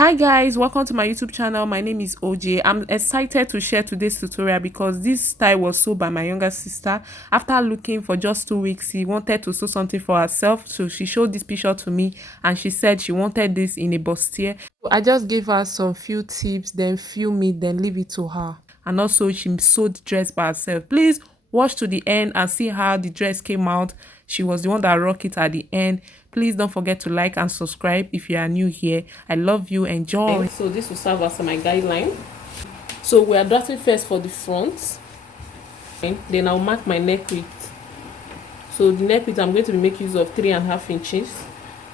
Hi guys, welcome to my YouTube channel. My name is OJ. I'm excited to share today's tutorial because this style was sewn by my younger sister. After looking for just 2 weeks, she wanted to sew something for herself, so she showed this picture to me and she said she wanted this in a bustier. I just gave her some few tips, then film it, then leave it to her. And also she sewed the dress by herself. Please watch to the end and see how the dress came out. She was the one that rocked it at the end. Please don't forget to like and subscribe if you are new here. I love you. Enjoy. So this will serve as my guideline. So we are drafting first for the front, and then I'll mark my neck width. So the neck width, I'm going to be making use of 3.5 inches.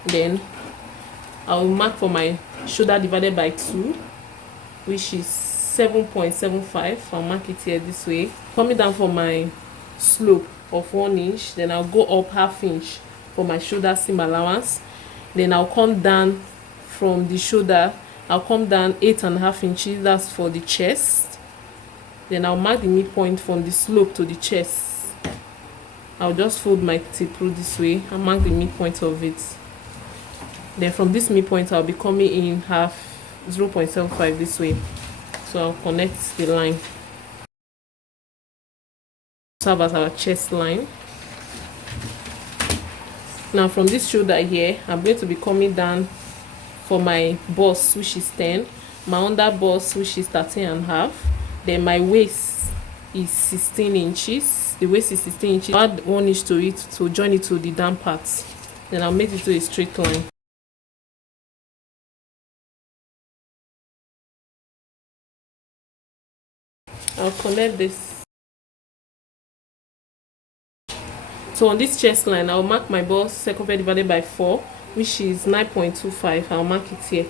Then I'll mark for my shoulder divided by 2, which is 7.75. I'll mark it here this way. Coming down for my slope of 1 inch, then I'll go up 1/2 inch for my shoulder seam allowance. Then I'll come down from the shoulder, I'll come down 8.5 inches, that's for the chest. Then I'll mark the midpoint from the slope to the chest. I'll just fold my tape through this way and mark the midpoint of it. Then from this midpoint, I'll be coming in 0.75 this way. So I'll connect the line. Serve as our chest line. Now from this shoulder here, I'm going to be coming down for my bust, which is 10, my under bust, which is 13.5. Then my waist is 16 inches. The waist is 16 inches. I'll add 1 inch to it to join it to the down part. Then I'll make it to a straight line. I'll connect this. So on this chest line, I'll mark my bust circumference divided by 4, which is 9.25. I'll mark it here.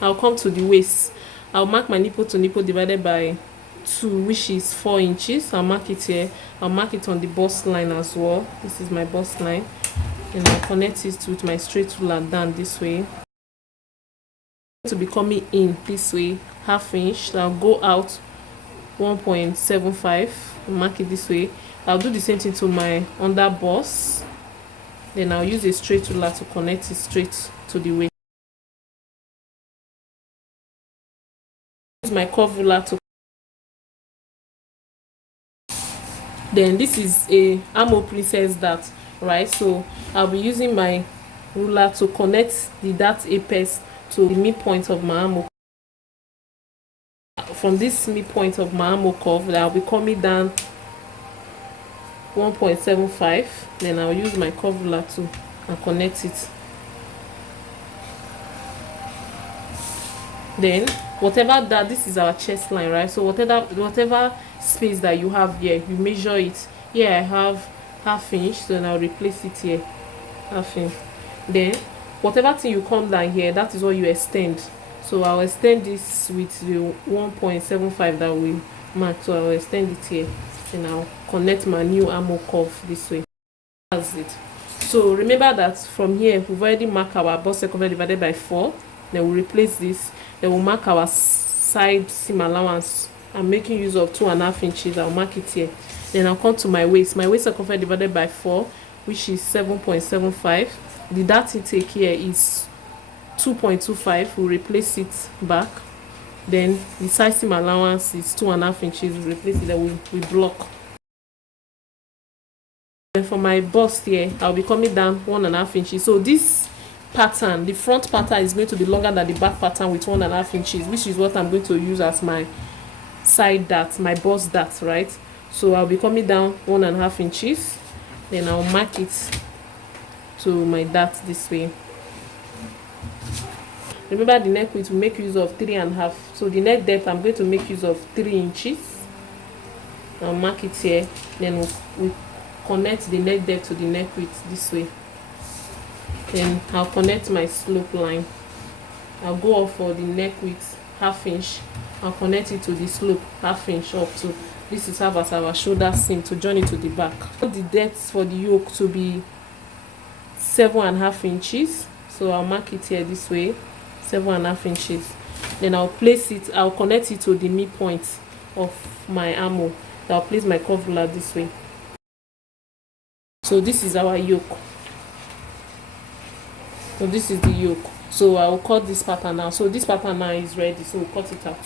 I'll come to the waist. I'll mark my nipple to nipple divided by 2, which is 4 inches. I'll mark it here. I'll mark it on the bust line as well. This is my bust line. And I'll connect it with my straight ruler down this way. To be coming in this way, 1/2 inch. I'll go out 1.75. Mark it this way. I'll do the same thing to my under bust. Then I'll use a straight ruler to connect it straight to the waist. Use my curve ruler to. Then this is a armhole princess dart, right? So I'll be using my ruler to connect the dart apex to the midpoint of my armhole. From this midpoint of my armhole curve, I'll be coming down 1.75. Then I'll use my curve ruler to and connect it. Then whatever that, this is our chest line, right? So whatever space that you have here, you measure it. Here I have 1/2 inch, so then I'll replace it here, 1/2 inch. Then whatever thing you come down here, that is what you extend. So I'll extend this with the 1.75 that we marked. So I'll extend it here, and I'll connect my new armhole curve this way. That's it. So remember that from here we've already marked our bust circumference divided by 4. Then we'll replace this. Then we'll mark our side seam allowance. I'm making use of 2.5 inches. I'll mark it here. Then I'll come to my waist. My waist circumference divided by 4, which is 7.75. The dart intake here is 2.25. We'll replace it back. Then the side seam allowance is 2.5 inches. We'll replace it. Then we block. And for my bust here, I'll be coming down 1.5 inches. So this pattern, the front pattern, is going to be longer than the back pattern with 1.5 inches, which is what I'm going to use as my side dart, my bust dart, right? So I'll be coming down 1.5 inches. Then I'll mark it to my dart this way. Remember the neck width, we make use of 3.5. So the neck depth, I'm going to make use of 3 inches. I'll mark it here. Then we connect the neck depth to the neck width this way. Then I'll connect my slope line. I'll go off for the neck width 1/2 inch. I'll connect it to the slope 1/2 inch up to. This is serve as our shoulder seam to join it to the back. The depth for the yoke to be 7.5 inches. So I'll mark it here this way, 7.5 inches. Then I'll place it. I'll connect it to the midpoint of my armhole. I'll place my curve ruler this way. So this is our yoke. So this is the yoke. So I will cut this pattern now. So this pattern now is ready, so we'll cut it out.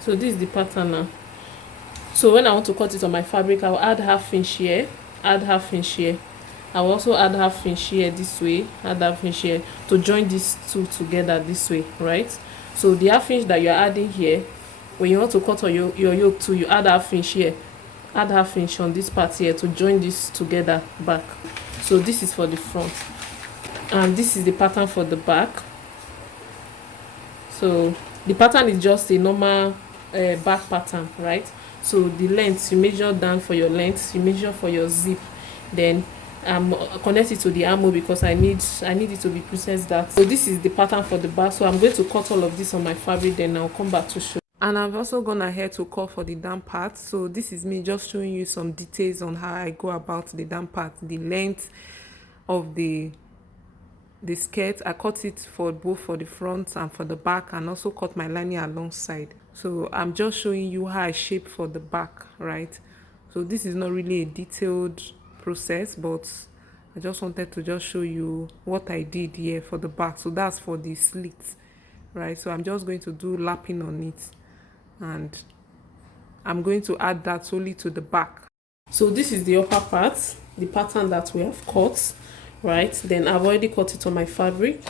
So this is the pattern now. So when I want to cut it on my fabric, I'll add half inch here, add half inch here. I'll also add half inch here this way, add half inch here to join these two together this way, right? So the half inch that you're adding here, when you want to cut on your yoke too, you add half inch here, add half inch on this part here to join this together back. So this is for the front, and this is the pattern for the back. So the pattern is just a normal back pattern, right? So the length, you measure down for your length, you measure for your zip, then connect it to the armhole because I need it to be precise that. So this is the pattern for the back. So I'm going to cut all of this on my fabric, then I'll come back to show. And I've also gone ahead to cut for the down part. So this is me just showing you some details on how I go about the down part, the length of the skirt. I cut it for both for the front and for the back, and also cut my lining alongside. So I'm just showing you how I shape for the back, right? So this is not really a detailed process, but I just wanted to just show you what I did here for the back. So that's for the slit, right? So I'm just going to do lapping on it, and I'm going to add that solely to the back. So this is the upper part, the pattern that we have cut, right? Then I've already cut it on my fabric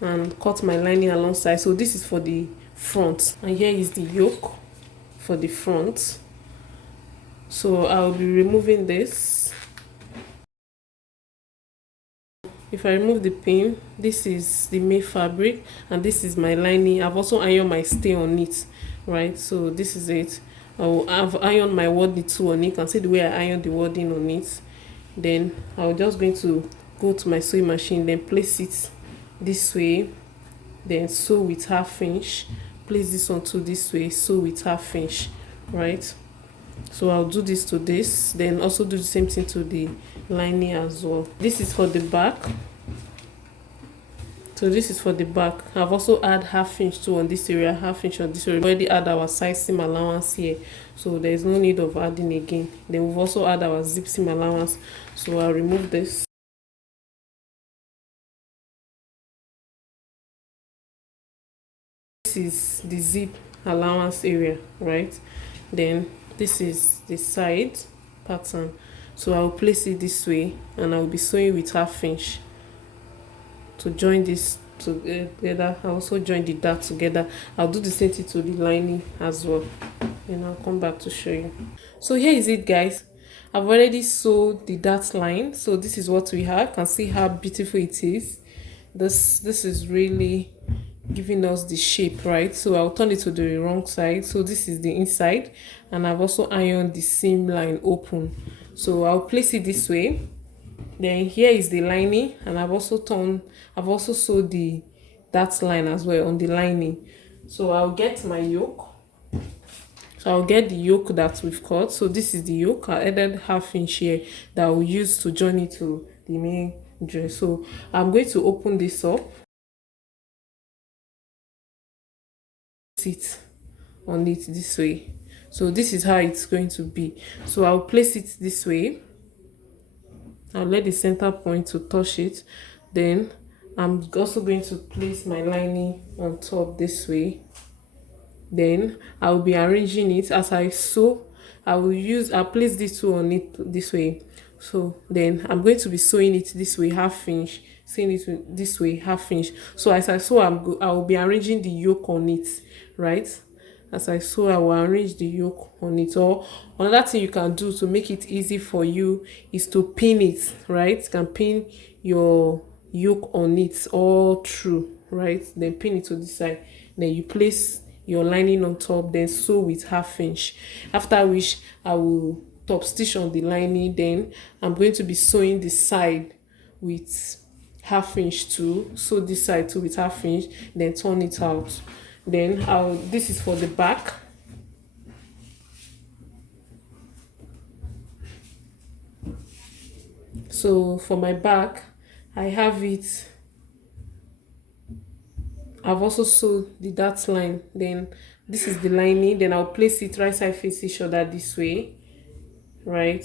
and cut my lining alongside. So this is for the front, and here is the yoke for the front. So I'll be removing this. If I remove the pin, this is the main fabric and this is my lining. I've also ironed my stay on it, right? So this is it. I've ironed my wording too on it. You can see the way I ironed the wording on it. Then I'm just going to go to my sewing machine, then place it this way, then sew with half inch. Place this one to this way, sew with half inch, right? So I'll do this to this, then also do the same thing to the lining as well. This is for the back. So this is for the back. I've also add half inch too on this area, half inch on this area. We already add our side seam allowance here, so there is no need of adding again. Then we've also add our zip seam allowance. So I'll remove this. This is the zip allowance area, right? Then this is the side pattern. So I'll place it this way, and I'll be sewing with half inch to join this together. I also join the dart together. I'll do the same thing to the lining as well, and I'll come back to show you. So here is it, guys. I've already sewed the dart line. So this is what we have. You can see how beautiful it is. This is really giving us the shape, right? So I'll turn it to the wrong side. So this is the inside, and I've also ironed the seam line open. So I'll place it this way. Then here is the lining, and I've also sewed the that line as well on the lining. So I'll get my yoke. So I'll get the yoke that we've cut. So this is the yoke. I added half inch here that I'll use to join it to the main dress. So I'm going to open this up, sit on it this way. So this is how it's going to be. So I'll place it this way. I'll let the center point to touch it. Then I'm also going to place my lining on top this way. Then I'll be arranging it as I sew. I'll place this two on it this way. So then I'm going to be sewing it this way, half inch, sewing it this way, half inch. So as I sew, I will be arranging the yoke on it, right? As I sew, I will arrange the yoke on it. Or another thing you can do to make it easy for you is to pin it, right? You can pin your yoke on it all through, right? Then pin it to the side. Then you place your lining on top, then sew with half inch. After which I will top stitch on the lining. Then I'm going to be sewing the side with half inch too. Sew this side too with half inch, then turn it out. Then this is for the back. So for my back, I have it. I've also sewed the dart line. Then this is the lining. Then I'll place it right side face each other this way, right?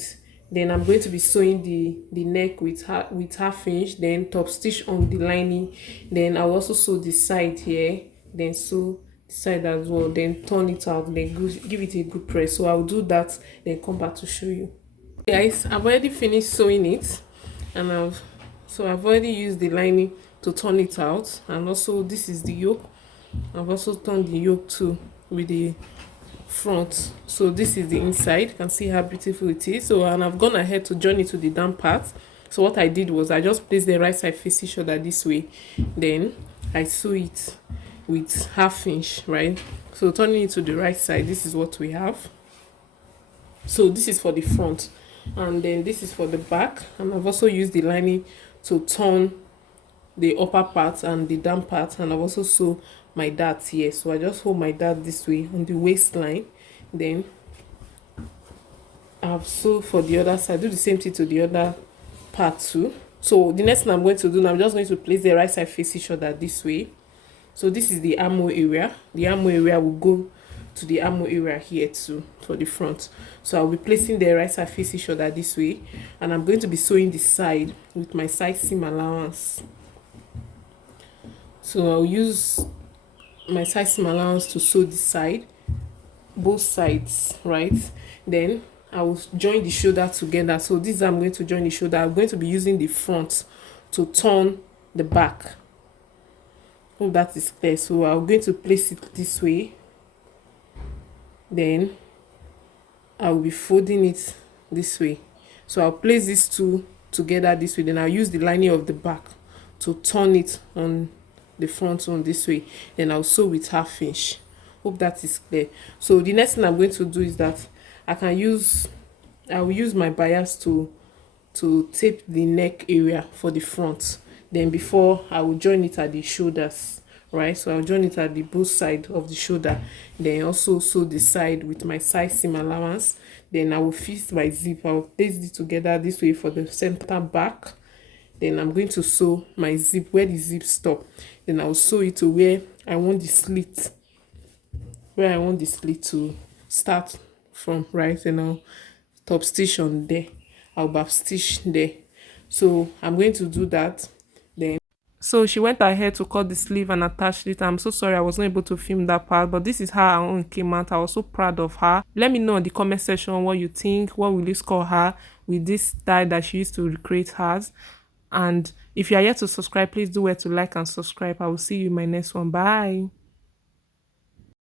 Then I'm going to be sewing the neck with half inch, then top stitch on the lining. Then I'll also sew the side here, then sew the side as well, then turn it out, then give it a good press. So I'll do that, then come back to show you. Guys, I've already finished sewing it, and I've already used the lining to turn it out, and also this is the yoke. I've also turned the yoke too with the front. So this is the inside. You can see how beautiful it is. So, and I've gone ahead to join it to the down part. So what I did was I just placed the right side face each other this way, then I sew it with half inch, right? So turning it to the right side, this is what we have. So this is for the front, and then this is for the back, and I've also used the lining to turn the upper part and the down part, and I've also sew my dart here. So I just hold my dart this way on the waistline, then I've sew for the other side, do the same thing to the other part too. So the next thing I'm going to do now, I'm just going to place the right side face each other this way. So this is the armhole area. The armhole area will go to the armhole area here too for the front. So I'll be placing the right side face each other this way, and I'm going to be sewing the side with my side seam allowance. So I'll use my side seam allowance to sew the side, both sides, right? Then I will join the shoulder together. So this I'm going to join the shoulder. I'm going to be using the front to turn the back. Hope that is clear. So I'm going to place it this way, then I will be folding it this way. So I'll place these two together this way, then I'll use the lining of the back to turn it on the front one this way, then I'll sew with half inch. Hope that is clear. So the next thing I'm going to do is that I will use my bias to tape the neck area for the front. Then before I will join it at the shoulders, right? So I'll join it at the both side of the shoulder, then also sew the side with my side seam allowance. Then I will fix my zip. I'll place it together this way for the center back. Then I'm going to sew my zip where the zip stop. Then I'll sew it to where I want the slit to start from, right? And I'll top stitch on there. I'll back stitch there. So I'm going to do that. Then so she went ahead to cut the sleeve and attach it. I'm so sorry I was not able to film that part, but this is how her own came out. I was so proud of her. Let me know in the comment section what you think. What will you score her with this style that she used to recreate hers? And if you are yet to subscribe, please do where to like and subscribe. I will see you in my next one. Bye.